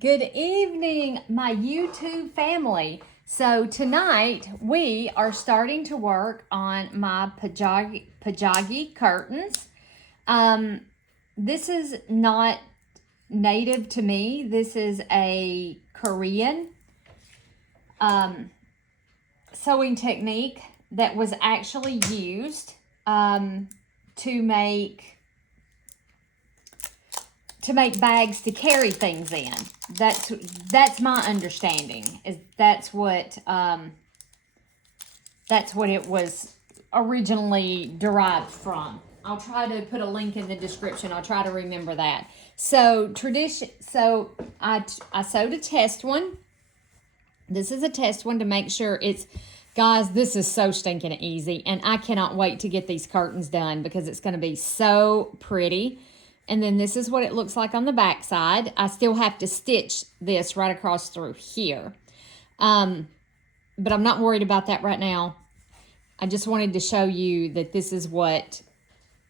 Good evening, my YouTube family. So tonight we are starting to work on my Pajogi curtains. This is not native to me. This is a Korean sewing technique that was actually used to make bags to carry things in. That's my understanding. That's what it was originally derived from. I'll try to put a link in the description. I'll try to remember that. So I sewed a test one. This is a test one to make sure it's, guys, this is so stinking easy, and I cannot wait to get these curtains done because it's going to be so pretty. And then this is what it looks like on the back side. I still have to stitch this right across through here. But I'm not worried about that right now. I just wanted to show you that this is what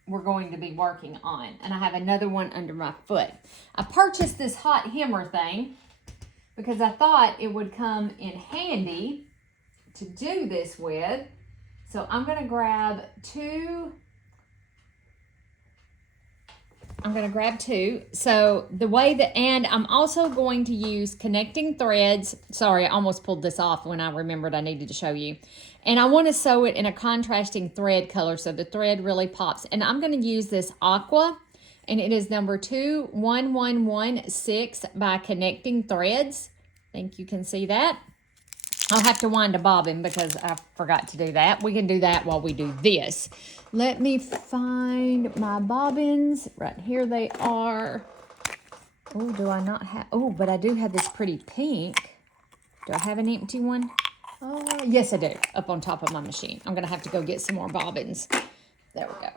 we're going to be working on. And I have another one under my foot. I purchased this hot hammer thing because I thought it would come in handy to do this with. So I'm going to grab two. So the way that, and I'm also going to use connecting threads. Sorry, I almost pulled this off when I remembered I needed to show you. And I want to sew it in a contrasting thread color so the thread really pops. And I'm going to use this aqua, and it is number 21116 by Connecting Threads. I think you can see that. I'll have to wind a bobbin because I forgot to do that. We can do that while we do this. Let me find my bobbins. Right here they are. Oh, do I not have... Oh, but I do have this pretty pink. Do I have an empty one? Oh, yes, I do. Up on top of my machine. I'm going to have to go get some more bobbins. There we go.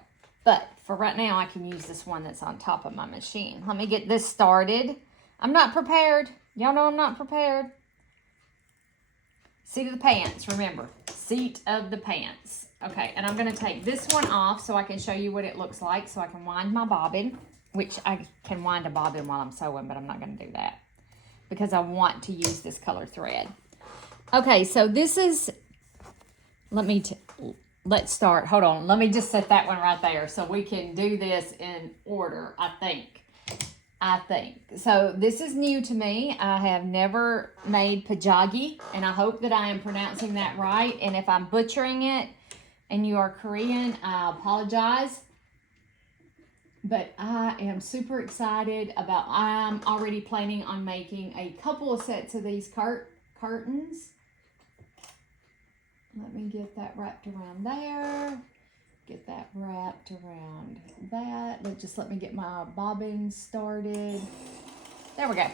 But for right now, I can use this one that's on top of my machine. Let me get this started. I'm not prepared. Y'all know I'm not prepared. Seat of the pants, remember, seat of the pants. Okay, and I'm going to take this one off so I can show you what it looks like so I can wind my bobbin, which I can wind a bobbin while I'm sewing, but I'm not going to do that because I want to use this color thread. Okay, so this is, let's start. Hold on, let me just set that one right there so we can do this in order, I think. So this is new to me. I have never made Pajogi, and I hope that I am pronouncing that right. And if I'm butchering it and you are Korean, I apologize. But I am super excited about, I'm already planning on making a couple of sets of these curtains. Let me get that wrapped around there. Get that wrapped around that. Just let me get my bobbin started. There we go.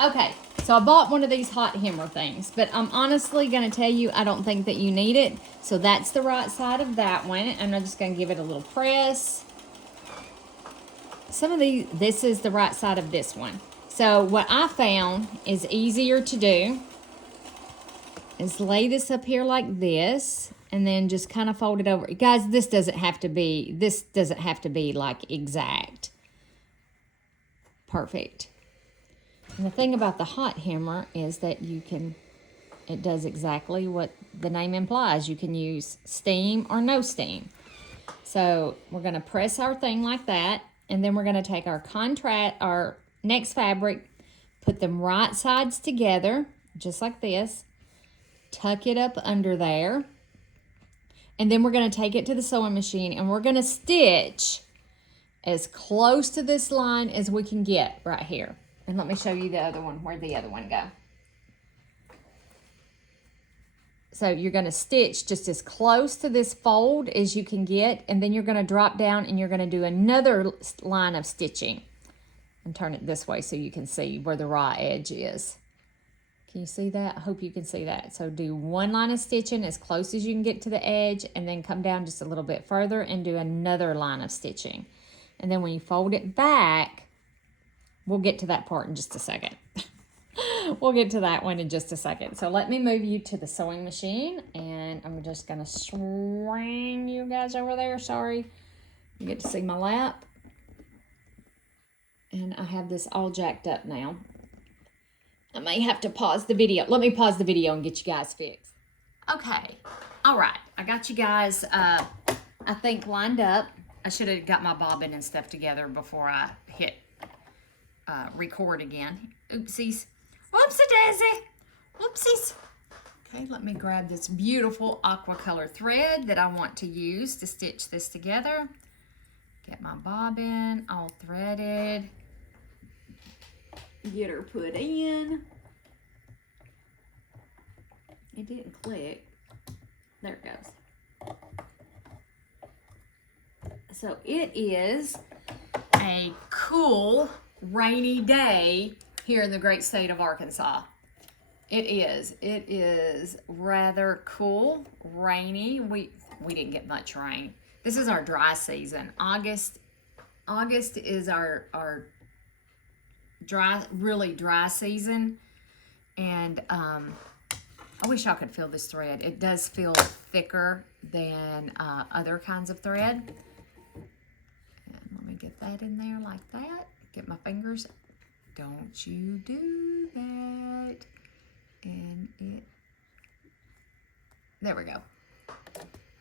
Okay, so I bought one of these hot hammer things, but I'm honestly going to tell you I don't think that you need it. So that's the right side of that one, and I'm just going to give it a little press. This is the right side of this one. So what I found is easier to do is lay this up here like this, and then just kind of fold it over. Guys, this doesn't have to be like exact. Perfect. And the thing about the hot hammer is that it does exactly what the name implies. You can use steam or no steam. So we're gonna press our thing like that, and then we're gonna take our next fabric, put them right sides together, just like this, tuck it up under there. And then we're going to take it to the sewing machine, and we're going to stitch as close to this line as we can get right here. And let me show you the other one, where'd the other one go? So you're going to stitch just as close to this fold as you can get, and then you're going to drop down and you're going to do another line of stitching. And turn it this way so you can see where the raw edge is. Can you see that? I hope you can see that. So do one line of stitching as close as you can get to the edge, and then come down just a little bit further and do another line of stitching. And then when you fold it back, we'll get to that part in just a second. We'll get to that one in just a second. So let me move you to the sewing machine, and I'm just gonna swing you guys over there. Sorry, you get to see my lap. And I have this all jacked up now. I may have to pause the video. Let me pause the video and get you guys fixed. Okay. All right. I got you guys, I think, lined up. I should have got my bobbin and stuff together before I hit record again. Oopsies. Whoopsie daisy. Whoopsies. Okay, let me grab this beautiful aqua color thread that I want to use to stitch this together. Get my bobbin all threaded. Get her put in. It didn't click. There it goes. So it is a cool, rainy day here in the great state of Arkansas. It is. It is rather cool, rainy. We didn't get much rain. This is our dry season. August is our dry, really dry season. And I wish I could feel this thread. It does feel thicker than other kinds of thread. And let me get that in there like that. Get my fingers. Don't you do that. And there we go.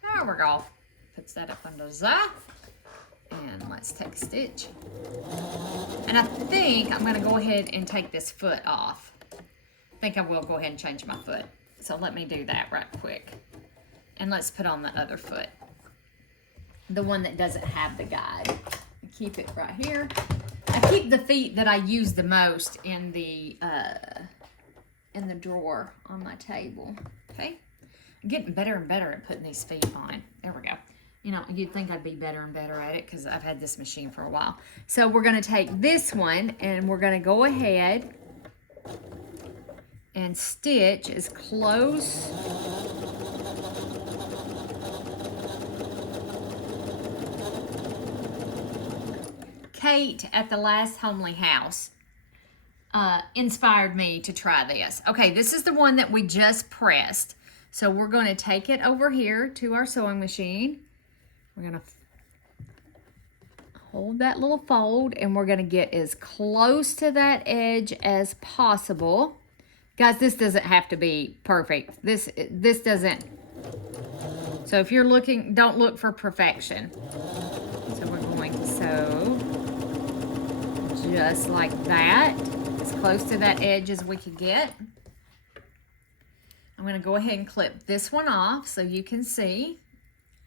There we go. Puts that up under that. And let's take a stitch. And I think I'm gonna go ahead and take this foot off. I think I will go ahead and change my foot. So let me do that right quick. And let's put on the other foot. The one that doesn't have the guide. Keep it right here. I keep the feet that I use the most in the drawer on my table. Okay, I'm getting better and better at putting these feet on. There we go. You know, you'd think I'd be better and better at it because I've had this machine for a while. So we're going to take this one and we're going to go ahead and stitch as close Kate at the last homely house inspired me to try this. Okay, this is the one that we just pressed. So we're going to take it over here to our sewing machine. We're going to hold that little fold and we're going to get as close to that edge as possible. Guys, this doesn't have to be perfect. This doesn't. So if you're looking, don't look for perfection. So we're going to sew just like that, as close to that edge as we could get. I'm going to go ahead and clip this one off so you can see.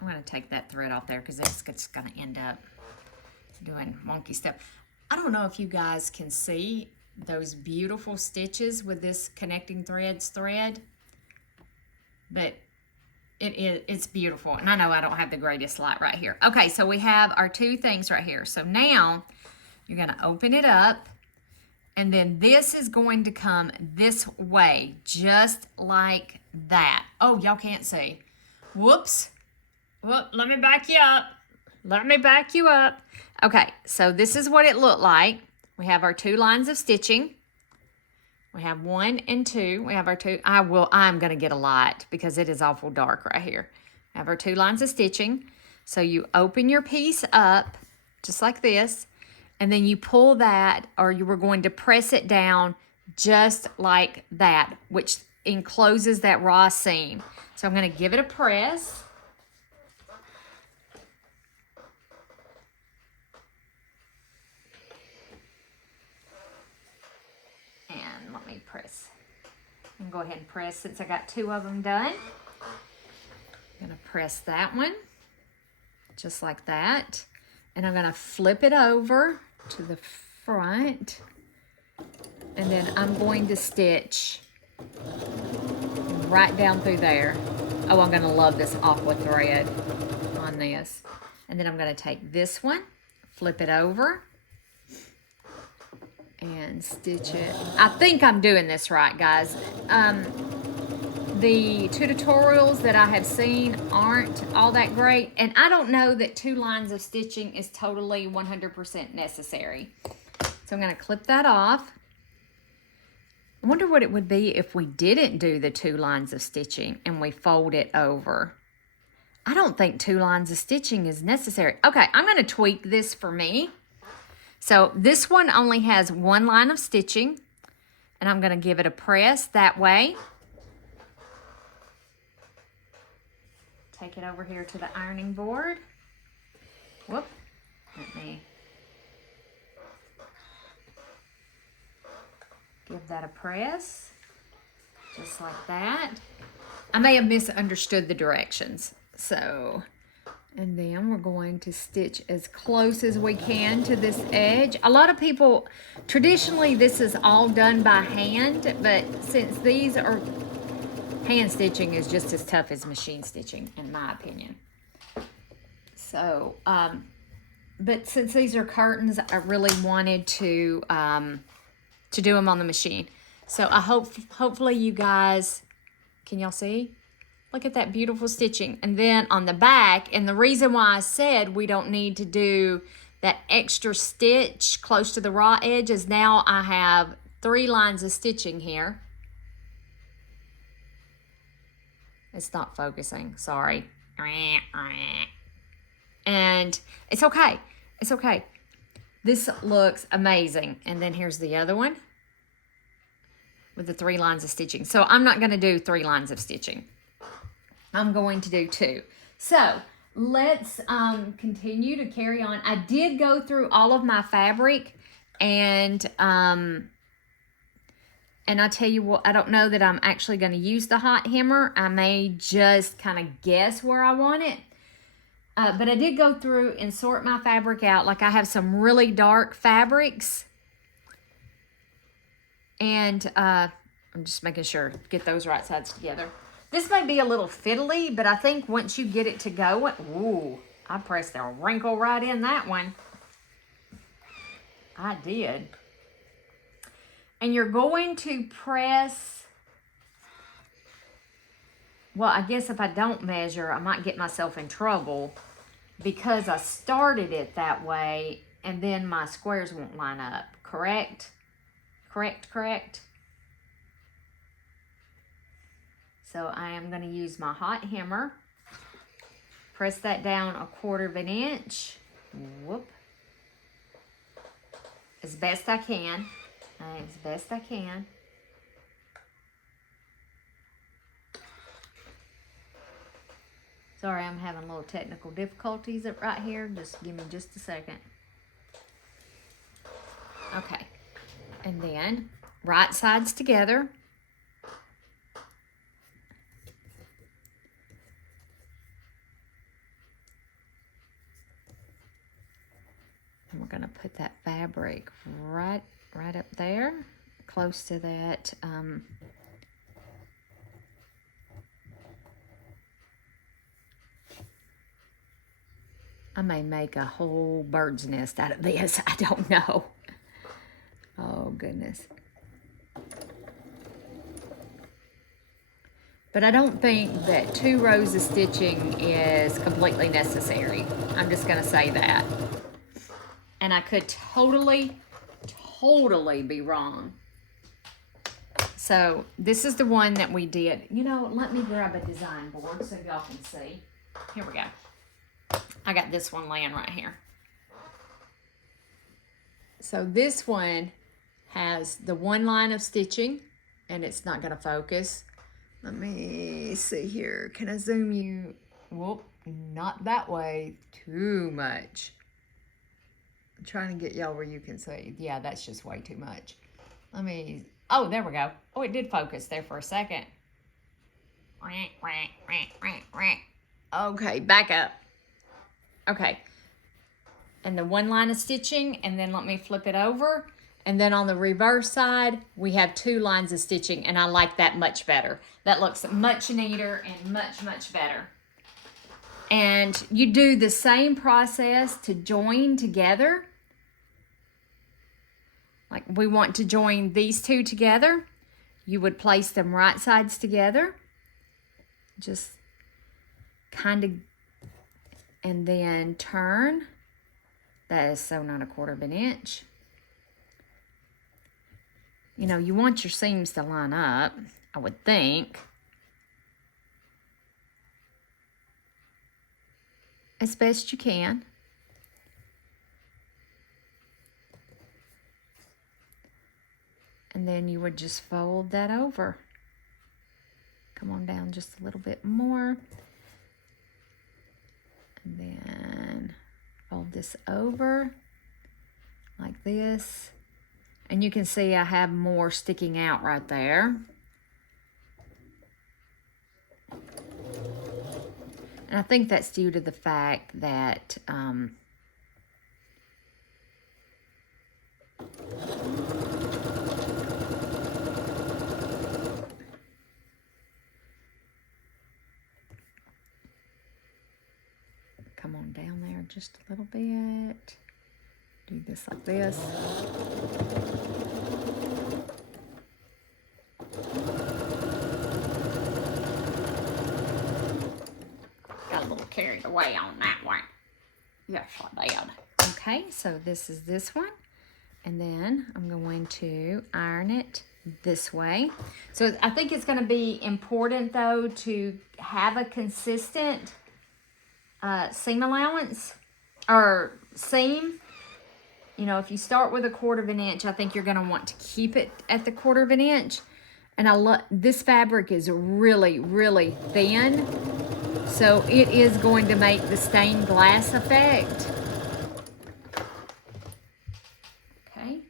I'm going to take that thread off there because it's going to end up doing wonky stuff. I don't know if you guys can see those beautiful stitches with this connecting thread, but it's beautiful. And I know I don't have the greatest light right here. Okay, so we have our two things right here. So now you're going to open it up, and then this is going to come this way, just like that. Oh, y'all can't see. Whoops. Well, let me back you up. Let me back you up. Okay, so this is what it looked like. We have our two lines of stitching. We have 1 and 2. We have our two. I'm going to get a light because it is awful dark right here. We have our two lines of stitching. So you open your piece up just like this, and then you pull that, or you were going to press it down just like that, which encloses that raw seam. So I'm going to give it a press. And let me press. I'm going to go ahead and press since I got 2 of them done. I'm going to press that one just like that. And I'm going to flip it over to the front. And then I'm going to stitch right down through there. Oh, I'm going to love this aqua thread on this. And then I'm going to take this one, flip it over, and stitch it. I think I'm doing this right, guys. The 2 tutorials that I have seen aren't all that great, and I don't know that 2 lines of stitching is totally 100% necessary. So I'm going to clip that off. I wonder what it would be if we didn't do the 2 lines of stitching and we fold it over. I don't think 2 lines of stitching is necessary. Okay, I'm going to tweak this for me. So this one only has 1 line of stitching, and I'm going to give it a press that way. Take it over here to the ironing board. Whoop. Let me give that a press. Just like that. I may have misunderstood the directions. So, and then we're going to stitch as close as we can to this edge. A lot of people, traditionally this is all done by hand, but since these are, hand stitching is just as tough as machine stitching, in my opinion. So, but since these are curtains, I really wanted to do them on the machine. So I hopefully you guys, can y'all see? Look at that beautiful stitching. And then on the back, and the reason why I said we don't need to do that extra stitch close to the raw edge is now I have 3 lines of stitching here. It's not focusing, sorry. And it's okay, it's okay. This looks amazing. And then here's the other one with the 3 lines of stitching. So I'm not gonna do 3 lines of stitching. I'm going to do 2. So let's continue to carry on. I did go through all of my fabric, and I tell you what, I don't know that I'm actually going to use the hot hammer. I may just kind of guess where I want it. But I did go through and sort my fabric out. Like I have some really dark fabrics, and I'm just making sure, get those right sides together. This may be a little fiddly, but I think once you get it to go, ooh, I pressed a wrinkle right in that one. I did. And you're going to press, well, I guess if I don't measure, I might get myself in trouble because I started it that way and then my squares won't line up, correct? Correct. So I am going to use my hot hammer, press that down 1/4 inch, whoop, as best I can, Sorry, I'm having a little technical difficulties right here, just give me just a second. Okay, and then right sides together. And we're going to put that fabric right up there, close to that. I may make a whole bird's nest out of this. I don't know. Oh, goodness. But I don't think that 2 rows of stitching is completely necessary. I'm just going to say that. And I could totally be wrong. So this is the one that we did. You know, let me grab a design board so y'all can see. Here we go. I got this one laying right here. So this one has the 1 line of stitching, and it's not going to focus. Let me see here. Can I zoom you? Whoop, not that way. Too much. I'm trying to get y'all where you can see. Yeah, that's just way too much. Let me, oh, there we go. Oh, it did focus there for a second. Okay, back up. Okay. And the 1 line of stitching, and then let me flip it over. And then on the reverse side, we have 2 lines of stitching, and I like that much better. That looks much neater and much better. And you do the same process to join together. Like we want to join these 2 together. You would place them right sides together. Just kind of, and then turn. That is so not 1/4 inch. You know, you want your seams to line up, I would think. As best you can. And And then you would just fold that over. Come on down just a little bit more. And then fold this over like this. And you can see I have more sticking out right there. And I think that's due to the fact that come on down there just a little bit. Do this like this. Got a little carried away on that one. Yes, I did. Okay, so this is this one. And then I'm going to iron it this way. So I think it's going to be important, though, to have a consistent seam allowance or seam. You know, if you start with a 1/4 inch, I think you're going to want to keep it at the 1/4 inch. And I love this fabric is really, really thin. So it is going to make the stained glass effect. Okay.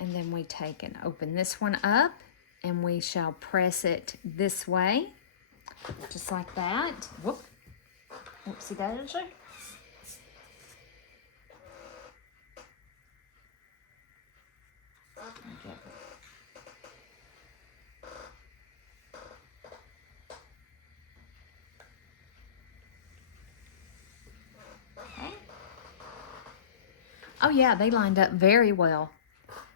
And then we take and open this one up and we shall press it this way. Just like that. Whoop. Whoopsie daisy. Okay. Oh yeah, they lined up very well.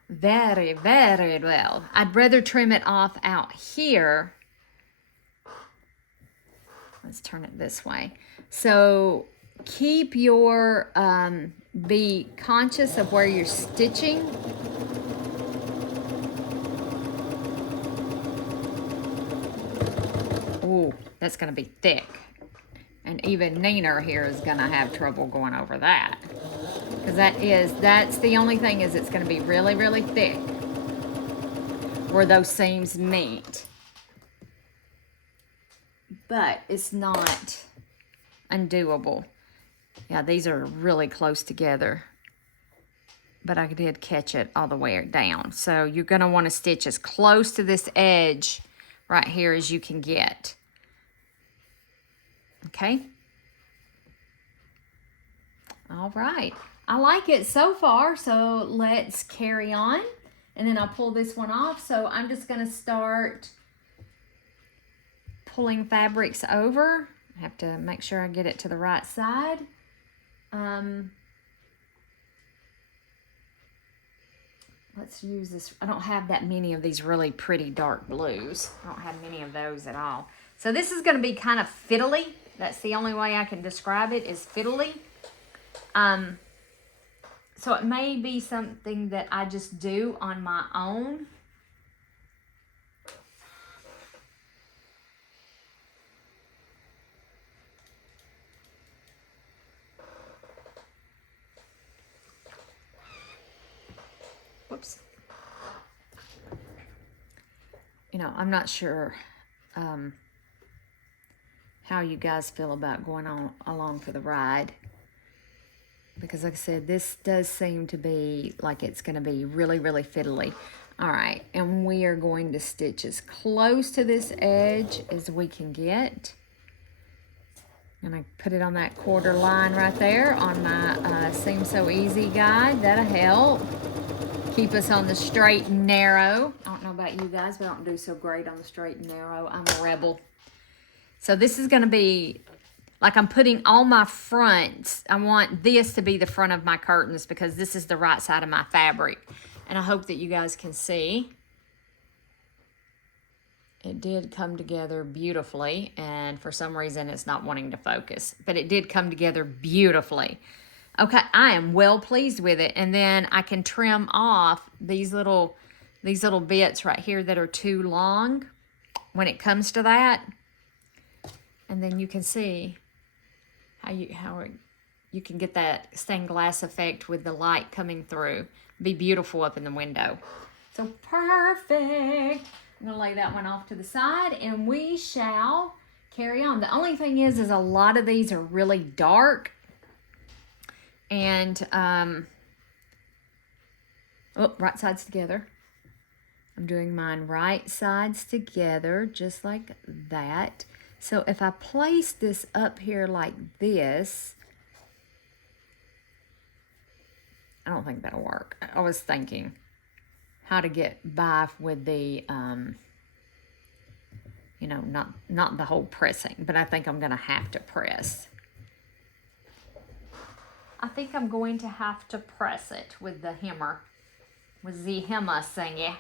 Very, very well. I'd rather trim it off out here. Let's turn it this way. So keep your, be conscious of where you're stitching. Ooh, that's gonna be thick. And even Nina here is gonna have trouble going over that. Because that's the only thing is it's gonna be really, really thick where those seams meet. But it's not undoable. Yeah, these are really close together. But I did catch it all the way down. So you're going to want to stitch as close to this edge right here as you can get. Okay? All right. I like it so far, so let's carry on. And then I'll pull this one off. So I'm just going to start pulling fabrics over. I have to make sure I get it to the right side. Let's use this. I don't have that many of these really pretty dark blues. I don't have many of those at all. So this is going to be kind of fiddly. That's the only way I can describe it, is fiddly. So it may be something that I just do on my own. Whoops. You know, I'm not sure how you guys feel about going on along for the ride. Because like I said, this does seem to be like it's going to be really, really fiddly. All right, and we are going to stitch as close to this edge as we can get. And I put it on that 1/4 line right there on my Seam So Easy guide. That'll help keep us on the straight and narrow. I don't know about you guys, but I don't do so great on the straight and narrow. I'm a rebel. So this is going to be, like I'm putting all my fronts. I want this to be the front of my curtains because this is the right side of my fabric. And I hope that you guys can see. It did come together beautifully, and for some reason it's not wanting to focus, but it did come together beautifully. Okay, I am well pleased with it. And then I can trim off these little bits right here that are too long when it comes to that. And then you can see how it you can get that stained glass effect with the light coming through. Be beautiful up in the window. So perfect. I'm gonna lay that one off to the side and we shall carry on. The only thing is a lot of these are really dark. And, oh, right sides together. I'm doing mine right sides together, just like that. So if I place this up here like this, I don't think that'll work. I was thinking how to get by with the, you know, not the whole pressing, but I think I'm gonna have to press. I think I'm going to have to press it with the hammer, with the hammer thingy.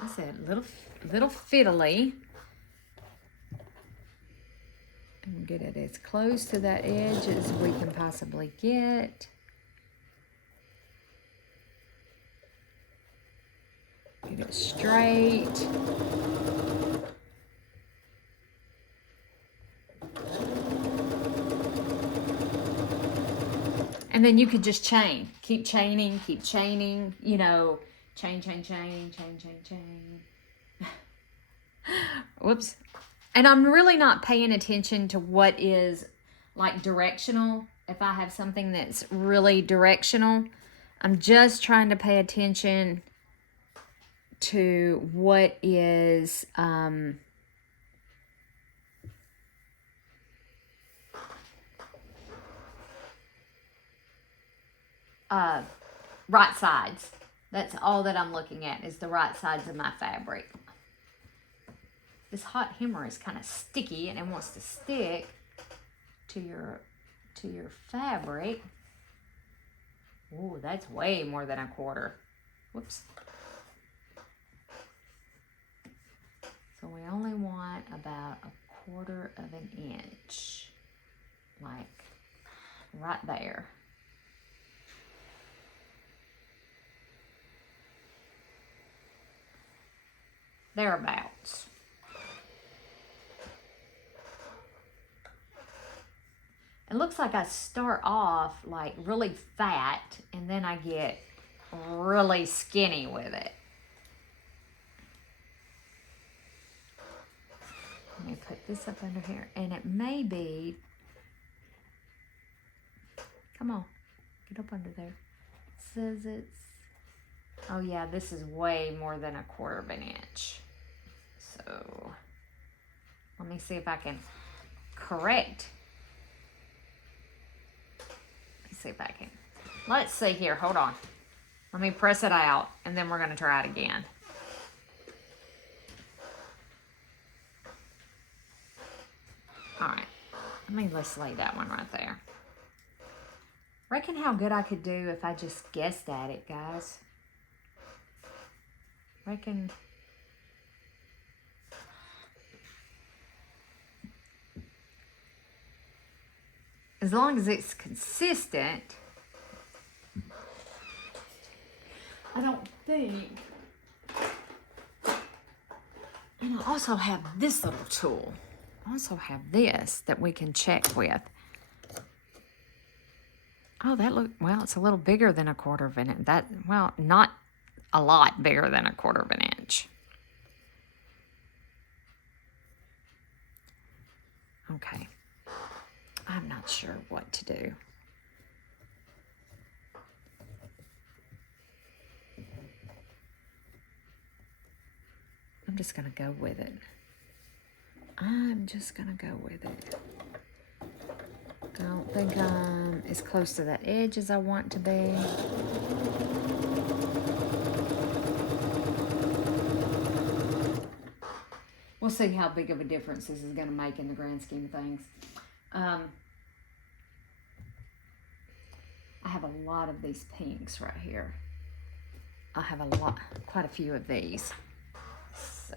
I said little fiddly. And get it as close to that edge as we can possibly get. Get it straight. And then you could just chain. Keep chaining, you know, chain. Whoops. And I'm really not paying attention to what is like directional. If I have something that's really directional, I'm just trying to pay attention to what is right sides. That's all that I'm looking at is the right sides of my fabric. This hot hammer is kind of sticky and it wants to stick to your fabric. Ooh, that's way more than a quarter. Whoops. So we only want about a quarter of an inch, like right there. Thereabouts. It looks like I start off like really fat and then I get really skinny with it. Let me put this up under here and it may be, come on, get up under there. It says it's, oh yeah, this is way more than a quarter of an inch. So let me see if I can correct. See if I can. Let's see here. Hold on. Let me press it out and then we're going to try it again. All right. Let's lay that one right there. Reckon how good I could do if I just guessed at it, guys. Reckon. As long as it's consistent, I don't think. And I also have this little tool. I also have this that we can check with. Oh, well, it's a little bigger than a quarter of an inch. Well, not a lot bigger than a quarter of an inch. Okay. I'm not sure what to do. I'm just going to go with it. I'm just going to go with it. I don't think I'm as close to that edge as I want to be. We'll see how big of a difference this is going to make in the grand scheme of things. I have a lot of these pinks right here. I have quite a few of these. So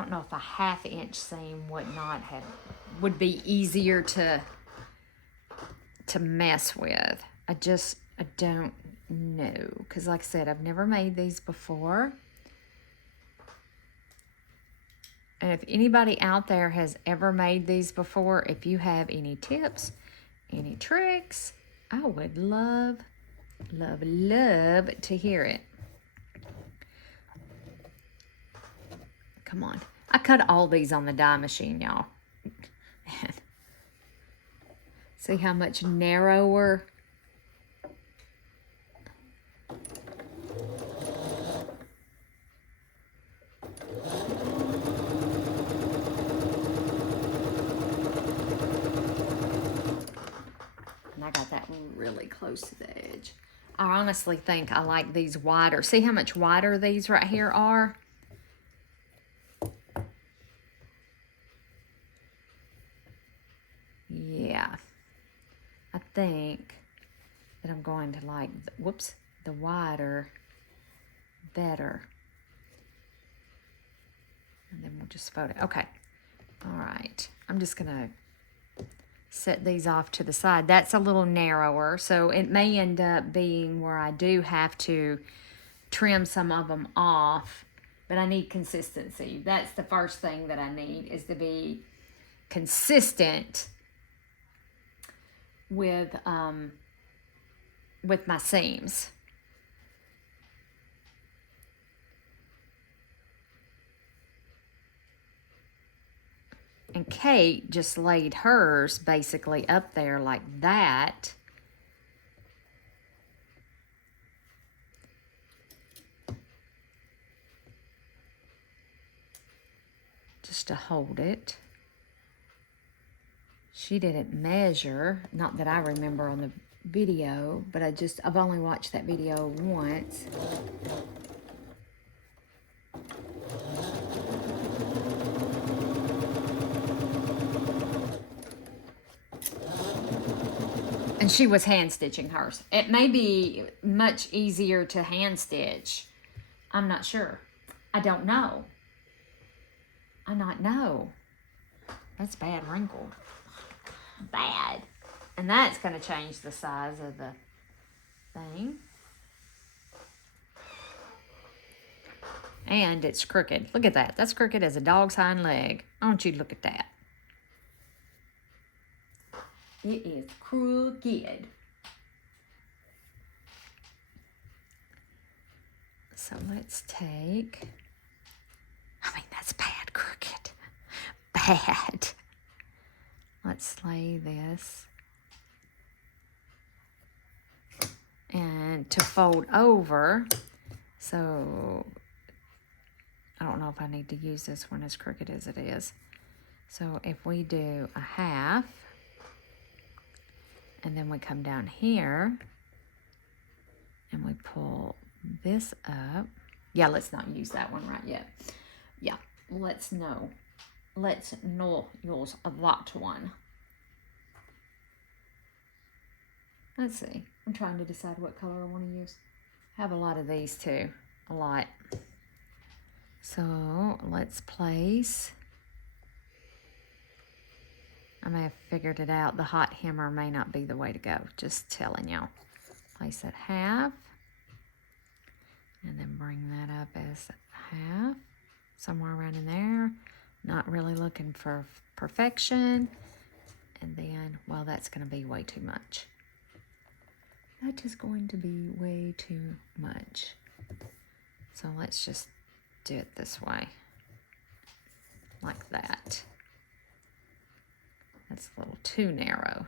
don't know if a 1/2 inch seam would be easier to mess with. I don't know, because like I said, I've never made these before. And if anybody out there has ever made these before, if you have any tips, any tricks, I would love, love, love to hear it. Come on. I cut all these on the die machine, y'all. See how much narrower? And I got that really close to the edge. I honestly think I like these wider. See how much wider these right here are? Yeah. I think that I'm going to like, the wider better. And then we'll just fold it. Okay. All right. I'm just going to set these off to the side. That's a little narrower, so it may end up being where I do have to trim some of them off, but I need consistency. That's the first thing that I need, is to be consistent with my seams. And Kate just laid hers basically up there like that. Just to hold it. She didn't measure, not that I remember on the video, but I've only watched that video once. And she was hand stitching hers. It may be much easier to hand stitch. I'm not sure. I don't know. I not know. That's bad wrinkled. Bad. And that's going to change the size of the thing. And it's crooked. Look at that. That's crooked as a dog's hind leg. I want you to look at that. It is crooked. So let's take, I mean, that's bad crooked. Bad. Let's lay this. And to fold over, so I don't know if I need to use this one as crooked as it is. So if we do a 1/2, and then we come down here and we pull this up. Yeah, let's not use that one right yet. Yeah, let's know use a that one. Let's see. I'm trying to decide what color I want to use. I have a lot of these too. A lot. So let's place. I may have figured it out. The hot hammer may not be the way to go. Just telling y'all. Place it 1/2. And then bring that up as 1/2. Somewhere around in there. Not really looking for perfection. And then, well, that's going to be way too much. That is going to be way too much. So let's just do it this way. Like that. That's a little too narrow.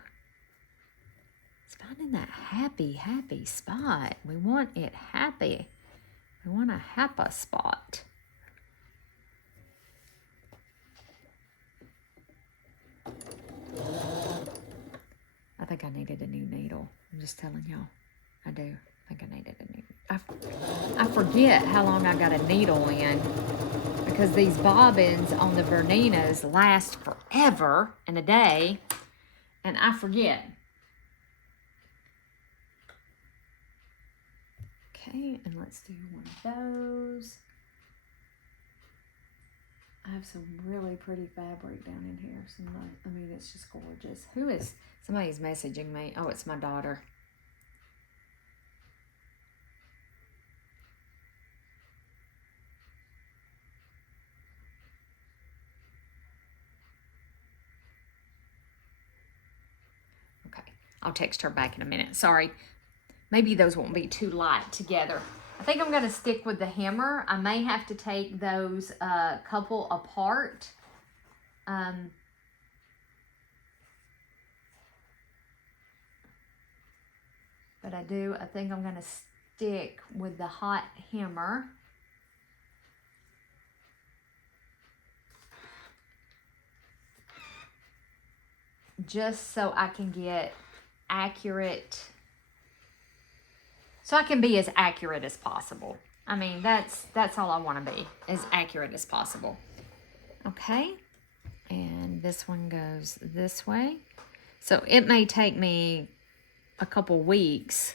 It's finding that happy spot. We want it happy. We want a happy spot. I think I needed a new needle. I'm just telling y'all. I do. I think I needed a new. I forget how long I got a needle in, because these bobbins on the Berninas last forever and a day, and I forget. Okay, and let's do one of those. I have some really pretty fabric down in here. I mean, it's just gorgeous. Somebody's messaging me. Oh, it's my daughter. Okay, I'll text her back in a minute. Sorry. Maybe those won't be too light together. I think I'm going to stick with the hammer. I may have to take those couple apart. But I think I'm going to stick with the hot hammer. Just so I can get accurate, so I can be as accurate as possible. I mean, that's all I want to be, as accurate as possible. Okay, and this one goes this way. So it may take me a couple weeks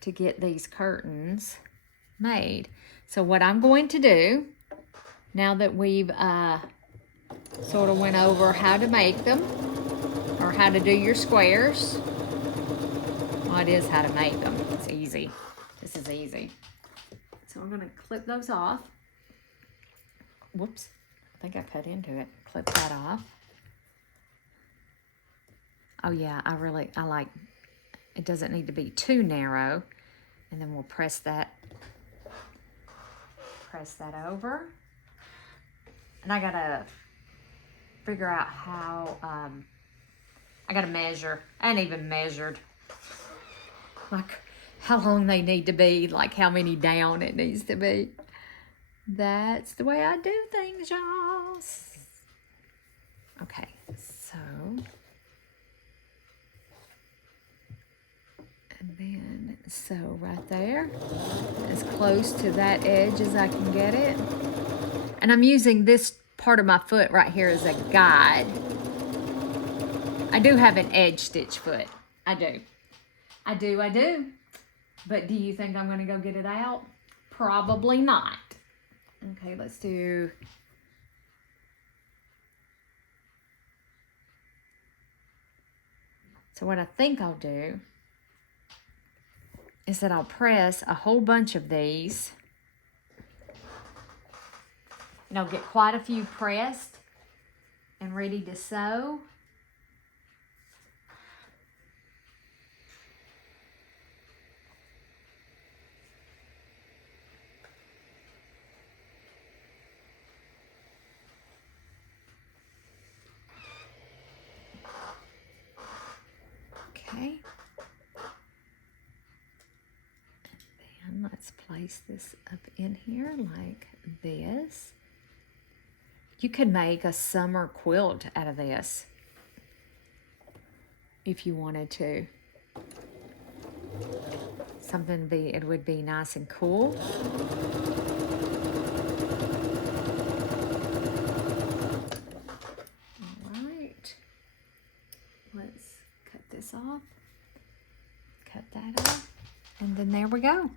to get these curtains made. So what I'm going to do, now that we've sort of went over how to make them, or how to do your squares. Well, it is how to make them. It's easy. This is easy. So I'm going to clip those off. Whoops. I think I cut into it. Clip that off. Oh yeah, I like, it doesn't need to be too narrow. And then we'll press that over. And I gotta figure out how, I gotta measure. I ain't even measured, like, how long they need to be, like how many down it needs to be. That's the way I do things, y'all. Okay, so, and then, so right there, as close to that edge as I can get it. And I'm using this part of my foot right here as a guide. I do have an edge stitch foot. I do. But do you think I'm going to go get it out? Probably not. Okay, let's do... So what I think I'll do is that I'll press a whole bunch of these. And I'll get quite a few pressed and ready to sew. Okay. And then let's place this up in here like this. You could make a summer quilt out of this if you wanted to. It would be nice and cool. All right. Let's cut this off. Cut that off. And then there we go.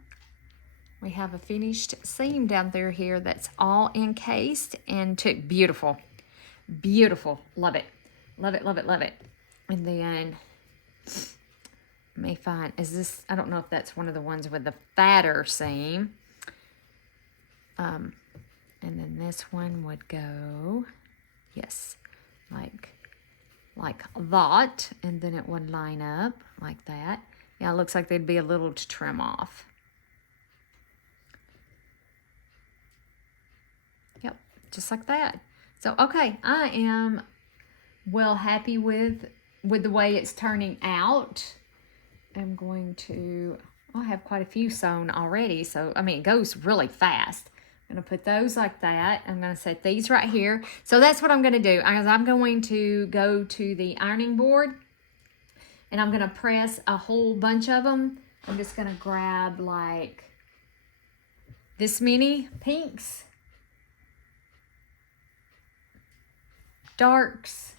We have a finished seam down there here that's all encased and took. Beautiful. Beautiful. Love it. Love it, love it, love it. And then, let me find, I don't know if that's one of the ones with the fatter seam. And then this one would go, yes, like that. And then it would line up like that. Yeah, it looks like there'd be a little to trim off. Yep, just like that. So, okay, I am well happy with the way it's turning out. I'm going to, I have quite a few sewn already, so, I mean, it goes really fast. I'm going to put those like that. I'm going to set these right here. So that's what I'm going to do. I'm going to go to the ironing board, and I'm going to press a whole bunch of them. I'm just going to grab like this many pinks, darks,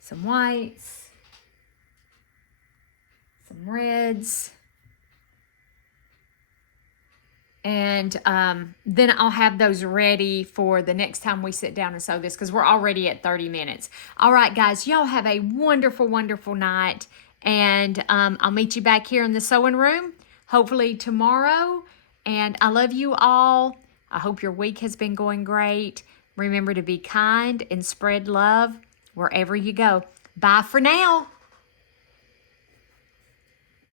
some whites, some reds, And then I'll have those ready for the next time we sit down and sew this, because we're already at 30 minutes. All right, guys, y'all have a wonderful, wonderful night. And I'll meet you back here in the sewing room, hopefully tomorrow. And I love you all. I hope your week has been going great. Remember to be kind and spread love wherever you go. Bye for now.